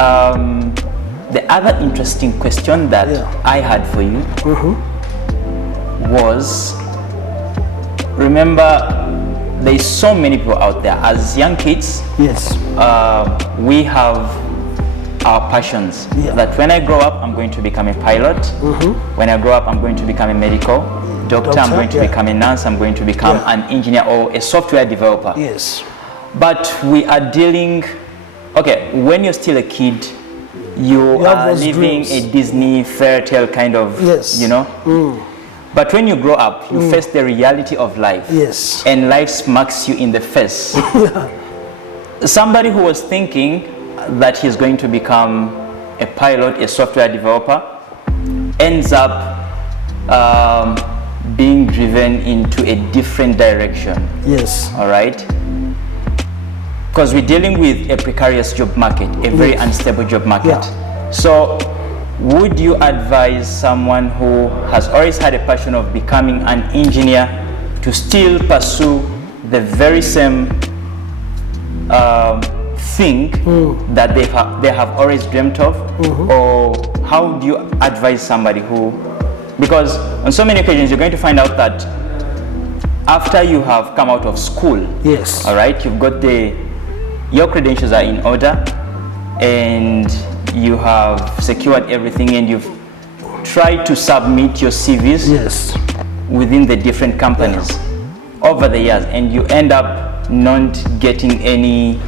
The other interesting question that I had for you was, remember, there's so many people out there. As young kids, we have our passions. That when I grow up, I'm going to become a pilot. When I grow up, I'm going to become a medical doctor. I'm going to become a nurse. I'm going to become an engineer or a software developer. But we are dealing, when you're still a kid, you are living a Disney fairy tale kind of, you know. But when you grow up, you face the reality of life. And life smacks you in the face. Somebody who was thinking that he's going to become a pilot, a software developer, ends up being driven into a different direction. All right? Because we're dealing with a precarious job market, a very unstable job market. So would you advise someone who has always had a passion of becoming an engineer to still pursue the very same thing that they have always dreamt of? Or how do you advise somebody who, because on so many occasions you're going to find out that after you have come out of school, all right, you've got your credentials are in order and you have secured everything and you've tried to submit your CVs within the different companies over the years, and you end up not getting any.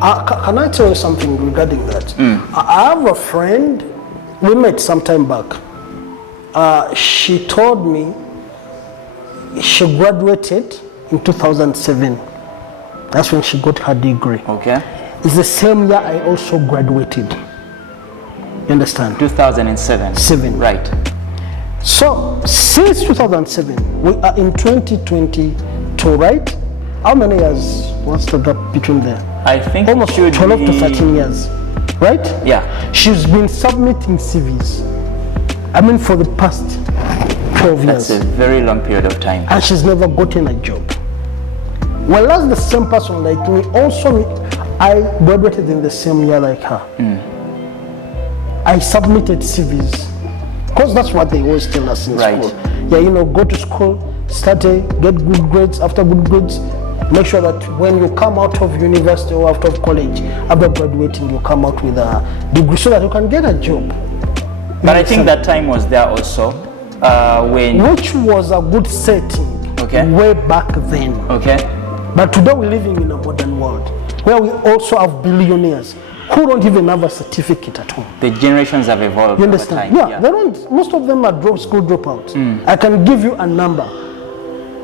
Can I tell you something regarding that? I have a friend, we met some time back. She told me she graduated in 2007. That's when she got her degree. It's the same year I also graduated. You understand? 2007. Right. So since 2007, we are in 2022, right? How many years? What's the gap between there? I think almost 12 to 13 years, right? She's been submitting CVs. I mean, for the past 12 years. That's a very long period of time. And she's never gotten a job. Well, that's the same person like me. Also, I graduated in the same year like her. I submitted CVs because that's what they always tell us in school. Go to school, study, get good grades. After good grades, make sure that when you come out of university or out of college, after graduating, you come out with a degree so that you can get a job. But I think that time was there also which was a good setting way back then. But today we're living in a modern world where we also have billionaires who don't even have a certificate at home. The generations have evolved. You understand? Over time. They don't. Most of them are school dropouts. I can give you a number.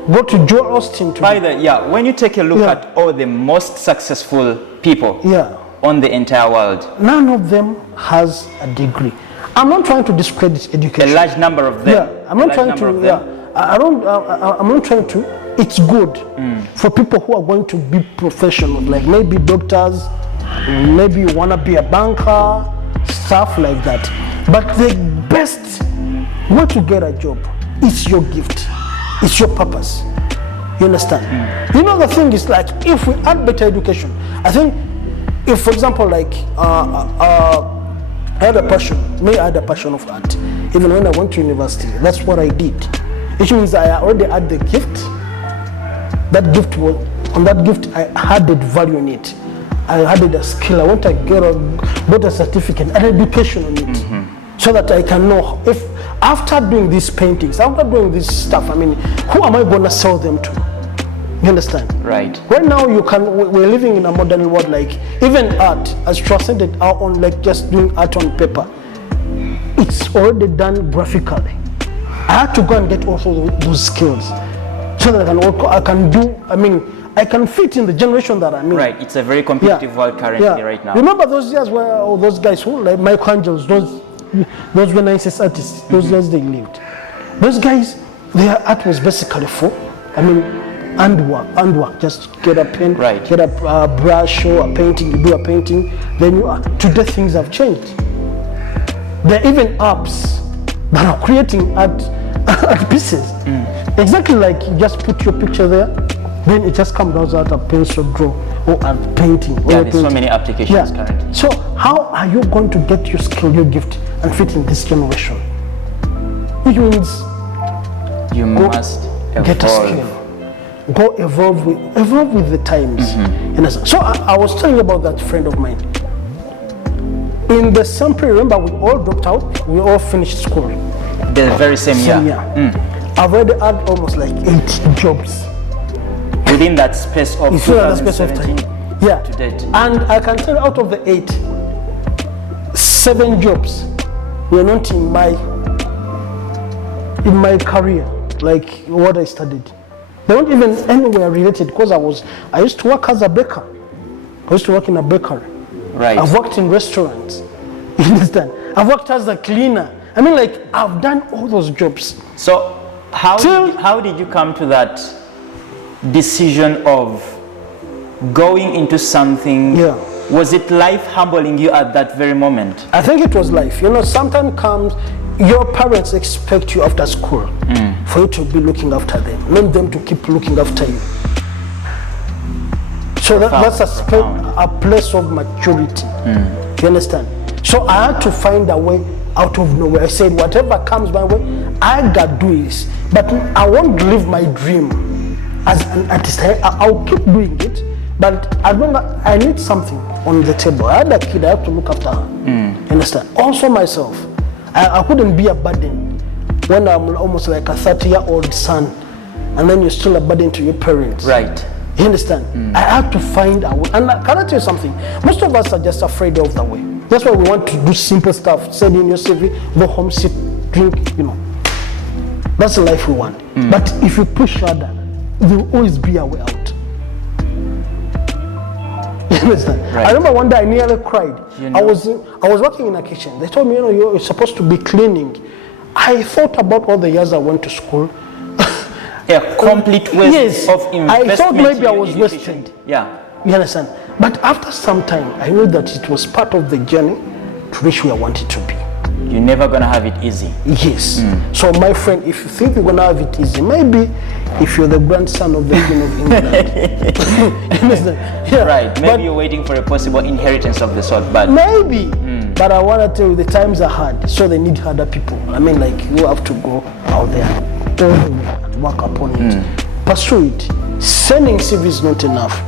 Go to Joe Austin today. When you take a look at all the most successful people on the entire world, none of them has a degree. I'm not trying to discredit education. A large number of them. I'm not trying to. I'm not trying to. It's good for people who are going to be professionals, like maybe doctors, maybe you want to be a banker, stuff like that. But the best way to get a job is your gift. It's your purpose. You understand? You know, the thing is, like, if we add better education, I think, if for example, like, I had a passion of art. Even when I went to university, that's what I did. Which means I already had the gift. I added value in it. I added a skill. I want to got a certificate, an education on it, so that I can know if after doing these paintings, after doing this stuff, I mean, who am I going to sell them to? You understand? Right. Right now, we're living in a modern world. Like even art has transcended our own, like just doing art on paper. It's already done graphically. I had to go and get also those skills so that I can fit in the generation that I'm in. Right, it's a very competitive world currently right now. Remember those years where all those guys who, like Michelangelo's, those Renaissance artists, those years they lived. Those guys, their art was basically handwork. Just get a pen, get a brush or a painting, you do a painting, then today things have changed. There are even apps that are creating art pieces. Exactly like you just put your picture there, then it just comes out a pencil draw or a painting. Yeah, there's so many applications currently. So how are you going to get your skill, your gift, and fit in this generation? Which means you must get a skill. Go evolve with the times. So I was telling you about that friend of mine. In the same period, remember, we all dropped out. We all finished school. The very same year. I've already had almost like 8 jobs. Within that space of 2017 to date. And I can tell you, out of the 8, 7 jobs were not in my career, like what I studied. They weren't even anywhere related, because I used to work as a baker. I used to work in a bakery. Right. I've worked in restaurants. You understand? I've worked as a cleaner. I mean, like, I've done all those jobs. So how did you come to that decision of going into something? Yeah. Was it life humbling you at that very moment? I think it was life. You know, sometimes comes, your parents expect you after school for you to be looking after them, not them to keep looking after you. So that's a place of maturity. You understand? So I had to find a way out of nowhere. I said, whatever comes my way, I got to do this. But I won't live my dream as an artist. I'll keep doing it, but as long as I need something on the table. I had a kid, I have to look after her. You understand? Also myself, I couldn't be a burden when I'm almost like a 30-year-old son, and then you're still a burden to your parents. Right. You understand? I had to find a way. And can I tell you something? Most of us are just afraid of the way. That's why we want to do simple stuff. Send in your CV, go home, sit, drink, you know. That's the life we want. But if you push harder, there will always be a way out. You understand? Right. I remember one day I nearly cried. You know. I was working in a kitchen. They told me, you know, you're supposed to be cleaning. I thought about all the years I went to school. A complete waste of investment. I thought maybe I was wasted. Yeah. You understand? But after some time, I knew that it was part of the journey to reach where I wanted to be. You're never going to have it easy. Yes. So my friend, if you think you're going to have it easy, maybe if you're the grandson of the Queen of England. You understand? Yeah. Right. Maybe you're waiting for a possible inheritance of the sort, but... Maybe. But I want to tell you, the times are hard, so they need harder people. I mean, like, you have to go out there and work upon it. Pursue it. Sending CV is not enough.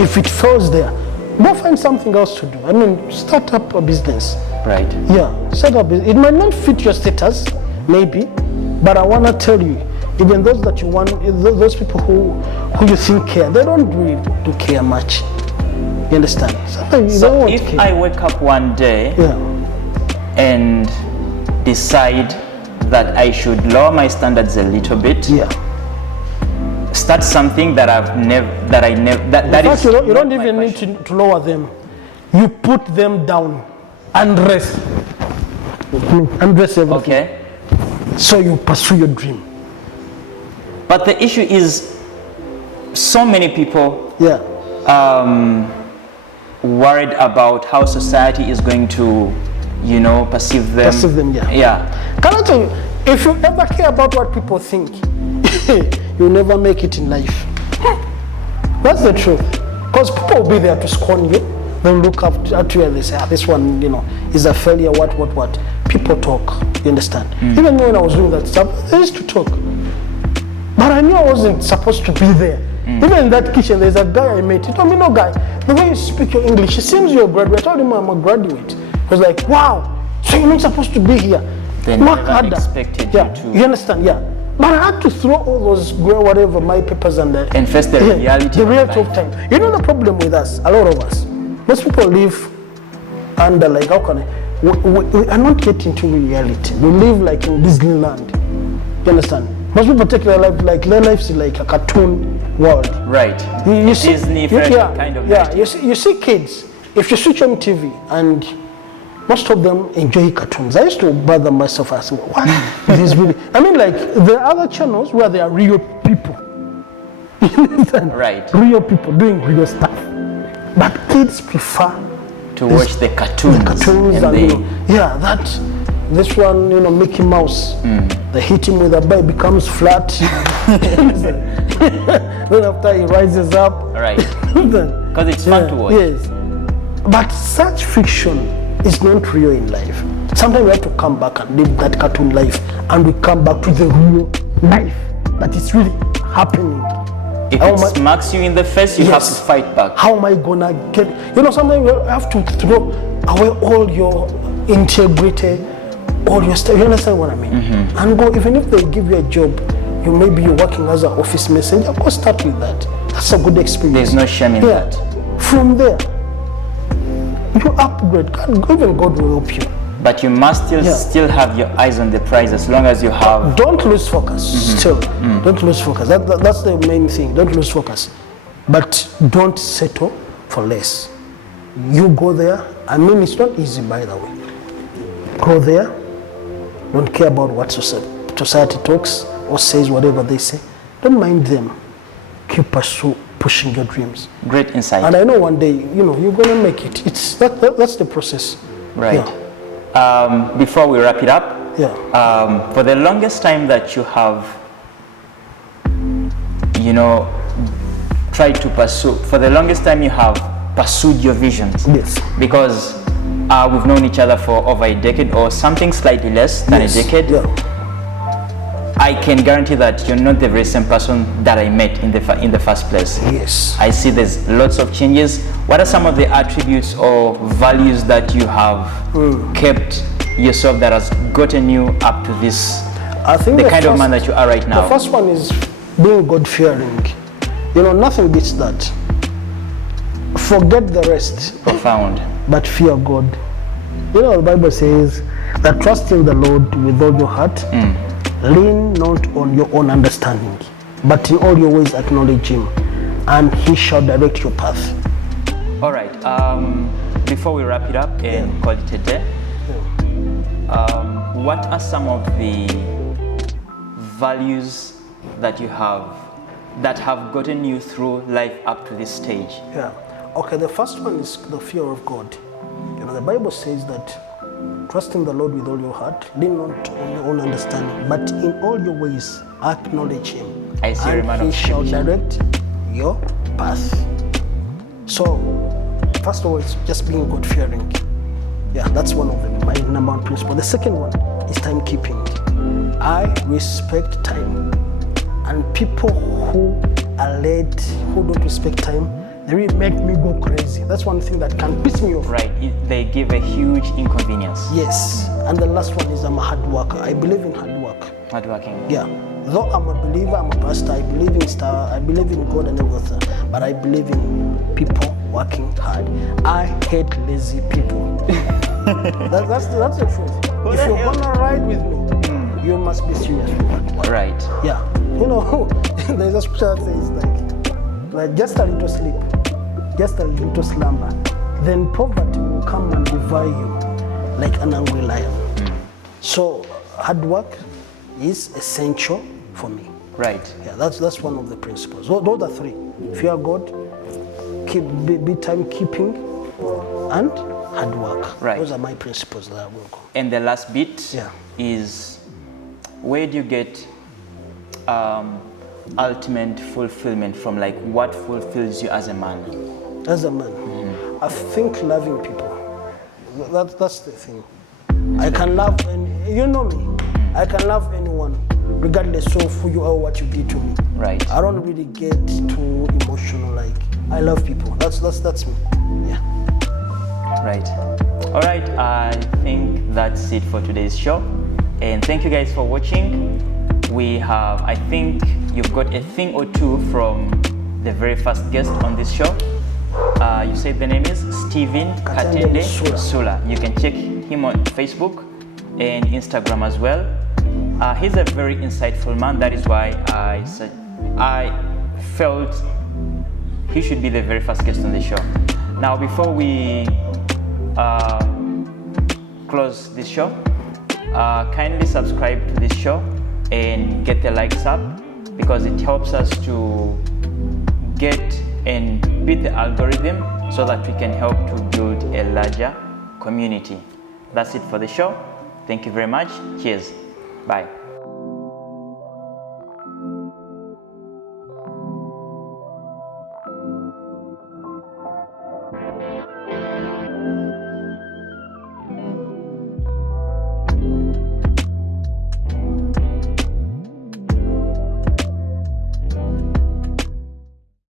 If it fails there, go find something else to do. I mean, start up a business. Right. Yeah, start up. It might not fit your status, maybe, but I want to tell you, even those that you want, those people who you think care, they don't really do care much. You understand? Sometimes so if I wake up one day and decide that I should lower my standards a little bit, start something that you don't even need to lower them. You put them down and rest. And rest everything. Okay. So you pursue your dream. But the issue is, so many people worried about how society is going to, you know, perceive them. Perceive them, yeah. Can I tell you, if you ever care about what people think, you'll never make it in life. That's the truth. Because people will be there to scorn you. They'll look up at you and they say, this one, you know, is a failure, what. People talk, you understand? Even when I was doing that stuff, they used to talk. But I knew I wasn't supposed to be there. Even in that kitchen, there's a guy I met. He told me, no guy, the way you speak your English, it seems you're a graduate. I told him I'm a graduate. He was like, wow, so you're not supposed to be here. They never expected you to. You understand? Yeah. But I had to throw all those, whatever, my papers and face the reality. The reality of time. You know the problem with us, a lot of us, most people live under, like, how can I, we are not yet into reality. We live like in Disneyland. You understand? Most people take their life like their lives is like a cartoon world. Right. You see, Disney kind of. Yeah. You see kids. If you switch on TV and most of them enjoy cartoons. I used to bother myself asking, what is this really? I mean, like, there are other channels where there are real people. Right. Real people doing real stuff. But kids prefer to watch the cartoons. And This one, you know, Mickey Mouse. They hit him with a bar, it becomes flat. Then after he rises up. Right. Because it's fun to watch. Yes. But such fiction is not real in life. Sometimes we have to come back and live that cartoon life, and we come back to the real life that is really happening. If it smacks you in the face, you have to fight back. How am I gonna get? You know, sometimes you have to throw away all your integrity, all your stuff. You understand what I mean? And go. Even if they give you a job, maybe you're working as an office messenger. Go start with that. That's a good experience. There's no shame in that. From there, you upgrade. Even God will help you. But you must still have your eyes on the prize as long as you have. Don't lose focus. Still, don't lose focus. That's the main thing. Don't lose focus. But don't settle for less. You go there. I mean, it's not easy, by the way. Go there. Don't care about what society talks or says, whatever they say. Don't mind them. Keep pushing your dreams. Great insight. And I know one day, you know, you're gonna make it. That's the process. Right. Yeah. Before we wrap it up, for the longest time that you have, you know, tried to pursue, for the longest time you have pursued your visions. Yes. Because we've known each other for over a decade or something slightly less than a decade. Yeah. I can guarantee that you're not the very same person that I met in the first place. Yes. I see there's lots of changes. What are some of the attributes or values that you have kept yourself that has gotten you up to this, I think the kind of man that you are right now? The first one is being God-fearing. You know, nothing beats that. Forget the rest. Profound. But fear God. You know, the Bible says that trust in the Lord with all your heart. Lean not on your own understanding, but in all your ways acknowledge Him, and He shall direct your path. All right. Before we wrap it up and call it a day, what are some of the values that you have that have gotten you through life up to this stage? Yeah. Okay. The first one is the fear of God. You know, the Bible says that. Trust in the Lord with all your heart, lean not on your own understanding, but in all your ways acknowledge Him, and He shall direct your path. So, first of all, it's just being God-fearing. Yeah, that's one of them, my number one principle. The second one is timekeeping. I respect time, and people who are late, who don't respect time, they really make me go crazy. That's one thing that can piss me off. Right, they give a huge inconvenience. Yes, and the last one is I'm a hard worker. I believe in hard work. Hard working. Yeah, though I'm a believer, I'm a pastor, I believe in star, I believe in God and everything, but I believe in people working hard. I hate lazy people. that's the truth. If you're gonna ride with me, you must be serious with that one. Right. Yeah, you know, there's a scripture that says like just a little sleep, just a little slumber, then poverty will come and devour you like an angry lion. So hard work is essential for me. Right. Yeah, that's one of the principles. Those are three: fear God, be time-keeping, and hard work. Right. Those are my principles that I will go. And the last bit is, where do you get ultimate fulfillment from? Like, what fulfills you as a man? As a man, I think loving people. That's the thing. I can love, and you know me, I can love anyone, regardless of who you are or what you did to me. Right. I don't really get too emotional. Like, I love people. That's me. Yeah. Right. All right. I think that's it for today's show, and thank you guys for watching. I think you've got a thing or two from the very first guest on this show. You said the name is Steve Katende Musula. You can check him on Facebook and Instagram as well. He's a very insightful man. That is why I felt he should be the very first guest on the show. Now, before we close this show, kindly subscribe to this show and get the likes up, because it helps us to get and beat the algorithm so that we can help to build a larger community. That's it for the show. Thank you very much. Cheers. Bye.